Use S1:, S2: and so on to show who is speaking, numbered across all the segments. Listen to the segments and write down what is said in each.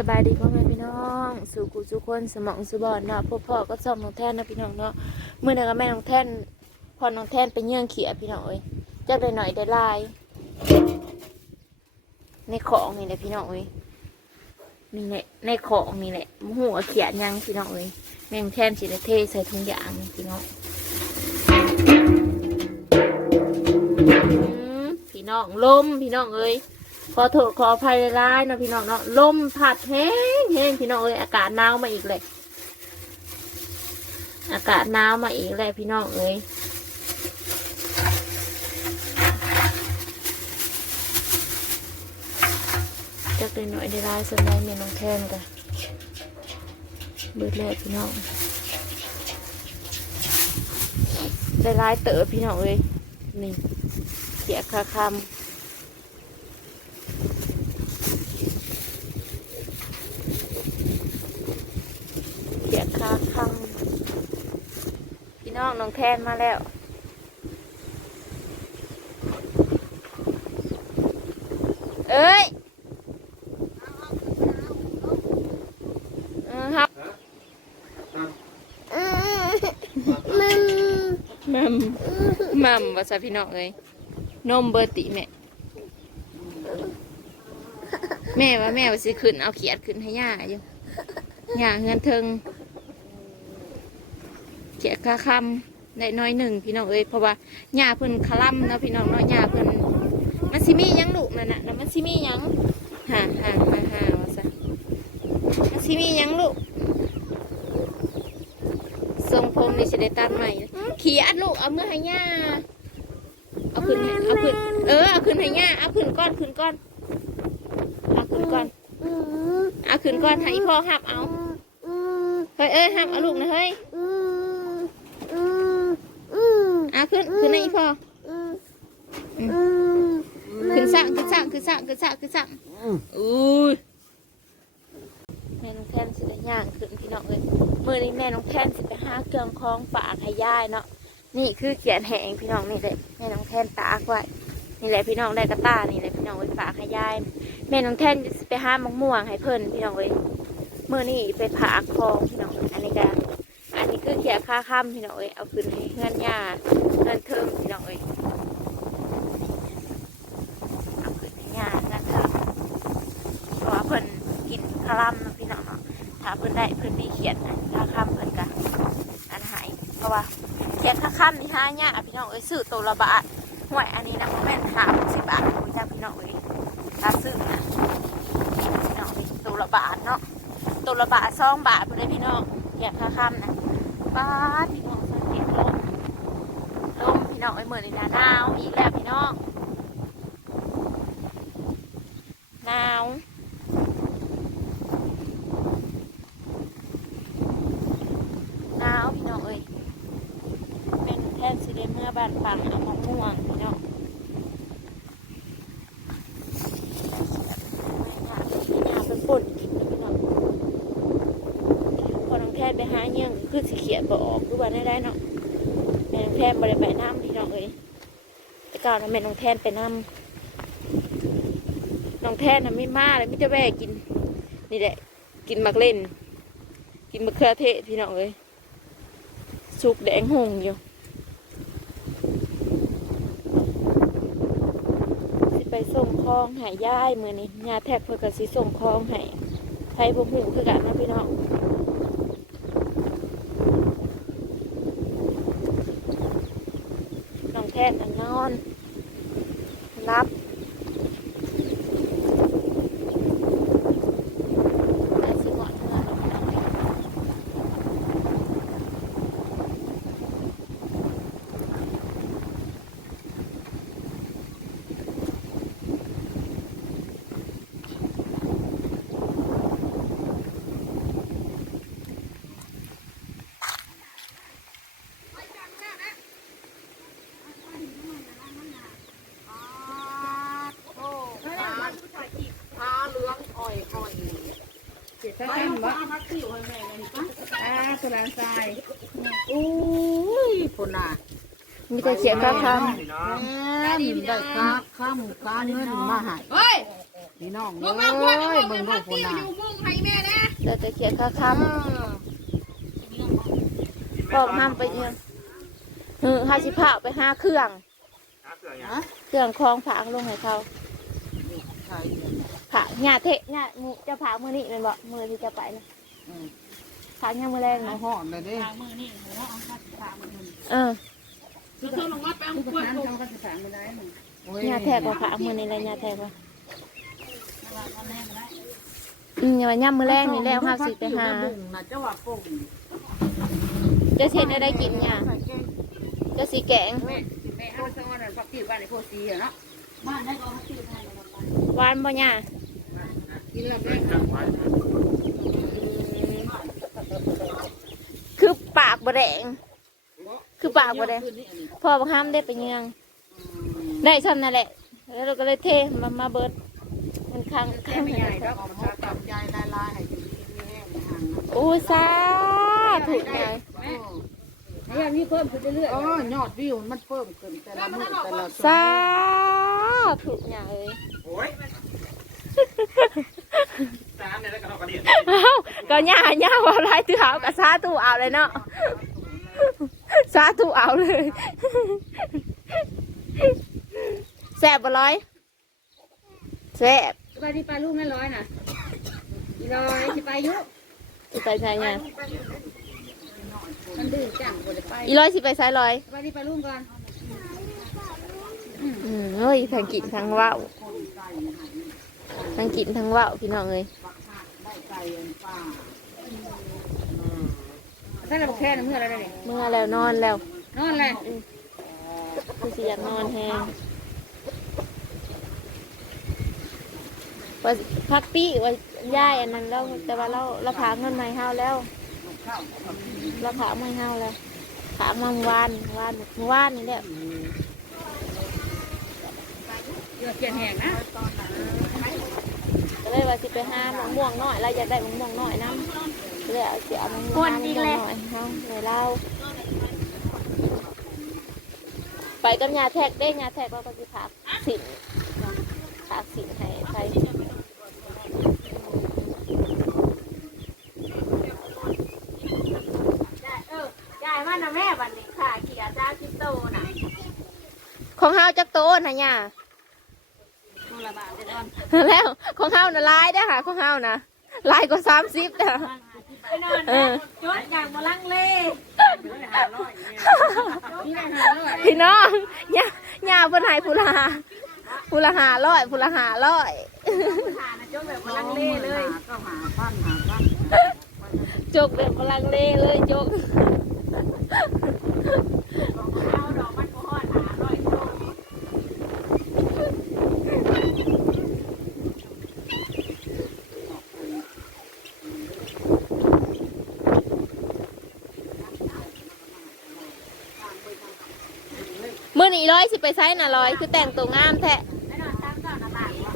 S1: สบายดีพ่อแม่พี่น้องสู่กูสู่คนสมองสุบอนเนาะพ่อพ่อก็ส่องน้องแท่นนะพี่น้องเนาะเมื่อนั้นก็แม่น้องแท่นพอน้องแท่นไปเยื่องเขียพี่น้องเอ้ยจักได้หน่อยได้ลาย ในของนี่แหละพี่น้องเอ้ยนี่แหละในของนี่แหละหัวเขียนยังพี่น้องเอ้ยแม่น้องแท่นสิได้เทใส่ถุงยางพี่น้องพี่น้องลมพี่น้องเอ้ย ขอโทษขออภัยร้ายๆนะพี่น้องเนาะลมพัดแห้งแห้งพี่น้องเอ้ยอากาศหนาวมาอีกเลยอากาศหนาวมาอีกเลยพี่น้องเอ้ยจักได้หน่อยได้ร้ายส่วนใหญ่เมน้องแทนกันเบิดแล้วพี่น้องได้ร้ายเต๋อพี่น้องเอ้ยนี่เสียคาคำ เสียค่าข้างพี่น้ องน้องแทนมาแล้วเอ้ยเออครับมัมมัมว่าซะพี่น้องเอ้ยนมเบอร์ติแม่แม่ว่าแม่ว่าสิขึ้นเอาเขียดขึ้นให้ย่าอยู่ย่าเงินเทิง เขียค่าคำได้น้อยหนึ่งพี่น้องเอ้ยเพราะว่าย่าเพิ่นคลำเนาะพี่น้องเนาะย่าเพิ่นมันสิมียังลูกนั่นน่ะแล้วมันสิมียังห่าห่ามาห่าว่าซะมันสิมียังลูกทรงผมนี่สิได้ตัดใหม่เขียดลูกเอามือให้ย่าเอาขึ้นเอาขึ้นเออเอาขึ้นให้ย่าเอาขึ้นก้อนขึ้นก้อนเอาขึ้นก้อนเอาขึ้นก่อนให้พ่อหับเอาเฮ้ยเอ้ยหับเอาลูกนะเฮ้ยเอา ขึ้นขึ้นให้พ่อขึ้นสั่งขึ้นสั่งขึ้นสั่งขึ้นสั่งขึ้นสั่งอุ้ยแม่น้องแทนสิได้ย่างขึ้นพี่น้องเอ้ยมื่อนี้แม่น้องแทนสิไปหาเครื่องคล้องฝากให้ย่ายเนาะนี่คือเขียนแหงพี่น้องนี่เลยแม่น้องแทนตากไว้นี่แหละพี่น้องได้กระตานี่แหละพี่น้องไว้ฝากให้ยายแม่น้องแท่นจะไปห้ามมะม่วงให้เพิ่นพี่น้องเว้ยเมื่อนี่ไปผากคลองพี่น้องอันนี้ก็ อันนี้คือเขียค่าค่ำพี่น้องเว้ยเอาขึ้นให้เงื่อนหญ้าเงื่อนเทิงพี่น้องเว้ยเอาขึ้นให้หญ้าเงื่อนเทิงเพราะว่าเพิ่นกินคาร่ำนะพี่น้องเนาะถ้าเพิ่นได้เพิ่นมีเขียนนะค่าค่ำเพิ่นก็อันหายเพราะว่าเขียนค่าค่ำนี่ห้าหญ้าพี่น้องเอ้ยซื้อตัวละบาทห่วยอันนี้นะแม่นหาสิบบาทคุยจ้าพี่น้องเอ้ยถ้าซื้อนะพี่น้องตัวละบาทเนาะตัวละบาทสองบาทเพื่อนพี่น้อง ยากค่าค่ำนะบาพี่น้องสังเกตลมลมพี่น้องไอ้เหมือนในหนาหนาวอีกแล้วพี่น้องหนาวหนาวพี่น้องเอ้ยเป็นแทนสิเดเมื่อบ้านปังเอามะม่วงพี่น้อง ไม่น่าไม่น่าเป็นป่นกินนะพี่น้องพอน้องแทนไปหาเงี้ยคือสิเขียนบออกคือว่าได้ได้เนาะแม่น้องแทนบริไปน้ำพี่น้องเอ้ยแต่ก่อนนะแม่น้องแทนไปน้ำน้องแทนน่ะไม่มาเลยมิจะแวกิน นี่แหละ กินมักเล่น กินมะเขือเทศพี่น้องเอ้ยสุกแดงหงอยู่สิไปส่งคลองหายย่ายมือนี้ยาแทกเพื่อกับสิส่งคลองใหายไทยพวกหูคือกันนะพี่น้องน้อง แทนน่ะนอนรับแต่สิหมอนเมื่อเราพี่น้องเอ้ย
S2: อุ้ยคนน่ะ
S1: มีแต่เขียนข้าวค
S2: แม่นได้ค่าข้ามค่าเงินมาให้
S3: เฮ้ย
S2: พี่น้อง
S3: มึ
S2: เอ้า
S3: ก
S2: ย
S3: มึง
S2: เบิ่ง
S3: มา
S2: ลูปุ่นน่ะ
S3: อยู่งให้แม่นะ
S1: เราจะเขียนค่าคำบอกห้ามไปเนี่ยเออห้าสิบผ้าไปห้าเครื่อง เครื่องคลองผางลงให้เขา
S2: ใช่
S1: ผาหญ้าเทะหญ้ามือจะผามือนี่เป็นบ่มือที่จะไปนะ
S2: อืม
S1: ผาหญ้ามือแรง
S2: เอา
S1: นะ
S2: หอมเลยเด้
S4: มือนี่หัวเอาข้าวขามือหนึ่ง
S1: เออ
S3: จะเธอลงมาไปเอา
S4: ทุก
S3: กล้วย
S4: ครั้ง
S3: กู
S4: เขาก็จะสั่งไม่ได้หนึ่ง
S2: โอ้ย
S1: หญ้าแทกกว่าผามือนี่เลยหญ้าแทกกว่า
S4: แล้ววันแรกได้
S1: อืมอย่าว่าหญ้ามือแรงนี่แล้วห้าสิบไปหา
S2: บุ้งนะเจ้าว่าปุ่ง
S1: จะเช็ดได้กินหญ้า
S2: ใส่แกง
S1: จะสีแกง
S4: แม่แม่เอาซ้อนนั่นปักติวบ้านในโพสีอะเนาะบ้านได้ก็ปักติวบ้านในบ้าน
S1: หวานบ่หญ้า
S4: กินแล้วแม่
S1: คือปากบ่แดง คือปากบ่แดงพ่อบังคับได้ไปเยือง ได้ซ้ำนั่นแหละ แล้วเราก็เลยเทมามาเบิดมันค้าง
S4: แค่
S1: ค้าง
S4: ไม่ใหญ่ดอก
S2: เอามากับยายลายลายให้กินที่แห้งในห้างนะ
S1: โอ้สาถูกไง
S2: โอ้
S4: ให้ยามีเพิ่มขึ้นเรื่อย
S2: เออยอดวิวมันเพิ่มขึ้นแต่ละมื้อแต่ละ
S1: สาถูกไงเอ้ย
S5: โอ้ย สามเนี่ยแล้วก็เอากระเดียด
S1: เอ้าก็หญ้าหญ้าว่าไรถือเอากับสาถูเอาเลยเนาะสาถูเอาเลยแซ่บบ่ร้อยแซ่บ
S4: ๆไปที่ไปลูกนั่นร้อยน่ะอีร้อยที่ไปยุ
S1: สิไปใช่ไง
S4: มันดื้อจังกว่าจะไป
S1: อีร้อยสิไปใช้ร้อย
S4: ไปที่ไปลูกก่อน
S1: อืมเฮ้ยทั้งกินทั้งเว่าว ทั้งกินทั้งเว่าวพี่น้องเลย
S2: ได้ไก่อันป้า
S4: ถ้าเราบอกแค่เมื่อไรเนี่ย
S1: เมื่อแล้วนอนแล้ว
S4: นอนเลย
S1: คือสิอยากนอนแฮงว่าพักปี้ว่าย่ายอันนั้นแล้วแต่ว่าเราเราผาเงินมาให้เฮาแล้วเราผามาให้เฮาแล้วผามาเมื่อวานเมื่อวานเมื่อวานนี่แหละ
S4: เดือดเปลี่ยนแหงนะ
S1: ก็ เลยว่าสิไปหามะม่วงน้อยเราอยากได้มะม่วงน้อยน้ำก็เลยเอาสิเอามะม่วงน้อยให้เฮาเลยเล่าไปกับยาแทกได้ยาแทกเราก็สิผากสินผากสินให้ใคร
S4: ยายว่านะแม่วันนี้ค่ะเขียจ้าคิโตน่ะ
S1: ของเฮาจักโตนะย่า
S4: ตัวละบาทเดือน
S1: แล้วของเฮาน่ะลายได้อค่ะของเฮานะลายกว่าสามสิบนะ
S4: ไปนอน
S1: เออ
S4: จดอย่างมาลังเลนี่ได้หาร้อย
S1: พี่น้องย่าย่าเพิ่นให้ผู้ละหาผู้ละหาร้อยผู้ละหาร้อย
S4: หานะจดแบบมาลังเลเลย
S2: ก็หาบ้านหาบ้าน
S1: จกแบบกำลังเลเลยจก
S4: เอาดอกมันก็ห่อนหาร้อยโต
S1: มื้อ นี้ร้อยสิไปไซน่ะร้อยคือแต่งตัวงามแท้
S4: เจ้าหน้าต่างวะ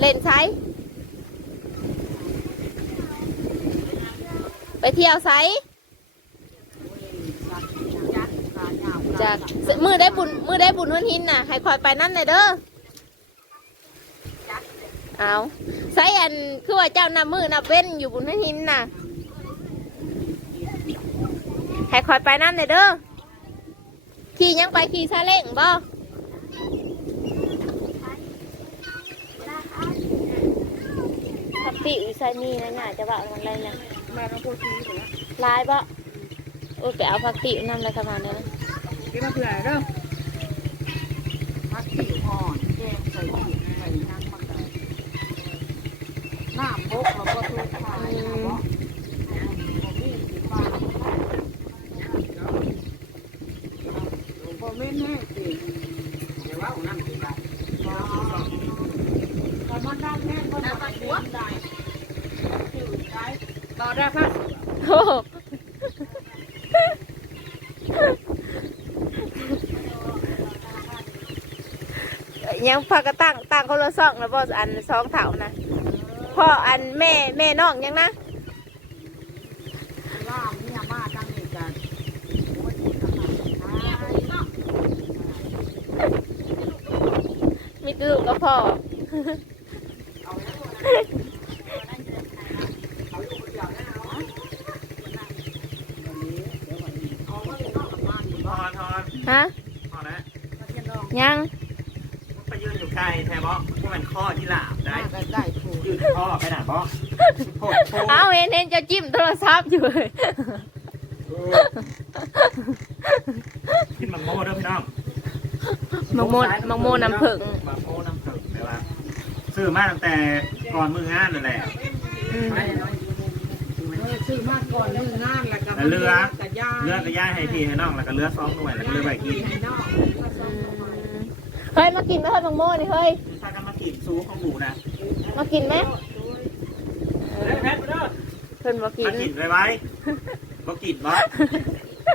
S1: เล่นไซไปเที่ยวไซจากมือได้บุญมือได้บุญวันหินน่ะ ให้คอยไปนั่นเลยเด้อเอาไซอันคือว่าเจ้านับมือนับเว้นอยู่บุญวันหินน่ะให้คอยไปนั่นเลยเด้อ ขี่ยังไปขี่ซาเล้งบ่ทับปีอุไซมีนะน่าจะว่าอะไรเนี่ย
S4: มาเราโพสีเหรอ
S1: ลายบ่โอ้ยไปเอาผักติวนำอะไรกันมาเนี่ยนะ
S4: เดี๋ยวมาเผื่อเด้อ
S2: พักที่ห่อนแกงใส่ผิดใส่นั่งมาไก่น้ำบกเราก็ทุกทายนะเนาะบ่มีแห้งสิ
S5: เดี๋ยวว่าผมนั่งกินได้
S2: แต่มันน้ำแห้งก็ได้หัวได้
S4: ต่อได้ค่ะ
S1: โอ้โหยังพากระตั้งตั้งคนละซองแล้วบ่อันสองเถานะพ่ออันแม่แม่น้องยังนะ
S2: ล่ามเนี่ยมาจังนี่กันโอ้ยทาย
S1: มีแตลูกกับพ่อ
S5: ทอนทอน
S1: ฮะ
S5: ทอนนะ
S1: ยัง
S5: ไปยืนอยู่ไกลแทบอว่ามันข้อที่หลาบได้
S2: ได้
S5: ยืนข้อไปหนาบอโคตรโคตร
S1: เอาเห็นเห็นจะจิ้มโทรศัพท์อยู่เลย
S5: กินมังโม่เด้วยพี่น้อง
S1: มังโมนมังโมน้ำผึ้ง
S5: มังโม่น้ำผึ้งเลยวะซื้อมาตั้งแต่ก่อนมืองานนั่นแหละ
S1: อืม
S2: เออซื้อมาก่อนมืองานแล้วก็
S5: แล้วเรือ
S2: กับยา
S5: เลือกกระย่ายให้พี่ให้น้องแล้วก็เลือกซองหน่วยแล้วก็เลือกใบกิน
S2: ให้น้อง
S1: เฮ้ย มากินไหมเฮ้ยมังโมนี่เฮ้ย
S5: ถ้ากันมากินซูของหมูนะ
S1: มากินไหม
S5: เด้อแพทย์ไปเด้อ
S1: เพิ่นมากิน
S5: มากินไว้ไว้บ่กินบ่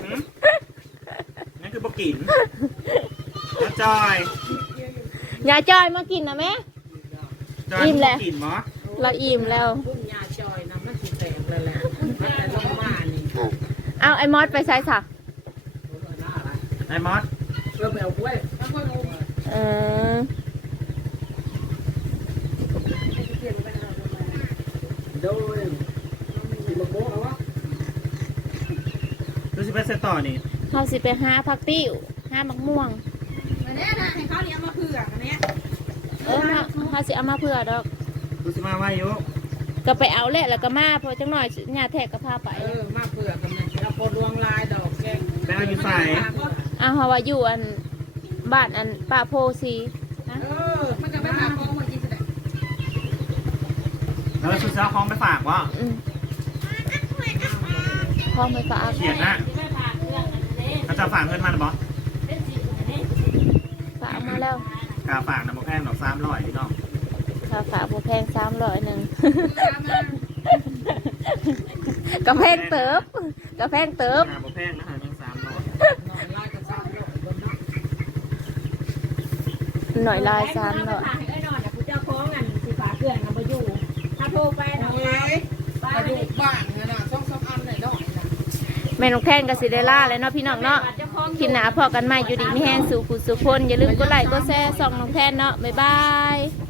S5: หืมนั่นคือบ่กิน แล้วจอย
S1: ยายจอยมากินนะแม่
S5: จอย
S1: อิ่มแล้ว
S5: บ่กินบ่
S1: เราอิ่มแล้ว
S2: พุ่งยาจอยนะมันสิแตกแล้วแหละแต่ลงมานี่
S1: เอาไอ้มอสไปใส่สัก
S5: ไอ้มอส
S2: เริ่มเอาไว้
S1: เออ
S2: โดยสิมาโบ้เอาวะ
S5: รู้สิไปเซตต่อนี่
S1: เขาสิไปหาผักติ้วหามักม่วง
S3: อันนี้นะให้เขาเลี้ยงมาเผื่ออันเนี้ย
S1: เออเขาเขาสิเอามาเพื่อดอก
S5: รู้สิมาไว้อยู่
S1: ก็ไปเอาแหละแล้วก็มาเพอจังหน่อยญาแทกก็พาไป
S2: เออมาเผื่อกันนะเราโปรดวงลายดอกแกง
S5: ไปเอาอยู่ใส่
S1: เอาเฮาว่าอยู่อันบ้านอันป้าโพสี
S2: เออ
S3: มันจะไปหาของมากินแสดง
S5: แล้วเราซื้อเสื้อของไปฝากวะ
S1: อืมพ่อไม่ฝาก
S5: เขียนนะเขาจะฝากเงินมันบ่
S1: ฝากมา แล้ว
S5: กาฝากนะบ่แพงดอกสามร้อยพี่น้อง
S1: ค่าฝากบ่แพงสามร้อยหนึ่งก็แพงเติบก็แพงเติบ
S5: กาบ่แพงนะฮะยังสามร้อย
S2: หน่อยลายกับซ้ำดอกบนเนาะ
S1: หน่อยลายสามร้อย
S3: ฝากให้ไอ้นอนเดี๋ยวกูจะเอาของกันสิฝากเกลื่อนกันมาอยู่ถ้าโทรไปเนาะ
S2: เอ้ย
S3: ไป
S2: กระดูกบ้างเนี่ยนะสองสามอันเลยดอกนะ
S1: แม่นกแท่นกับสิเดล่าเลยเนาะพี่น้องเนาะ คลิปหนาพอกันใหม่อยู่ดีไม่แห้งสู่กุศลพนอย่าลืมกดไลค์กดแชร์ส่องน้องแทนเนาะบ๊ายบาย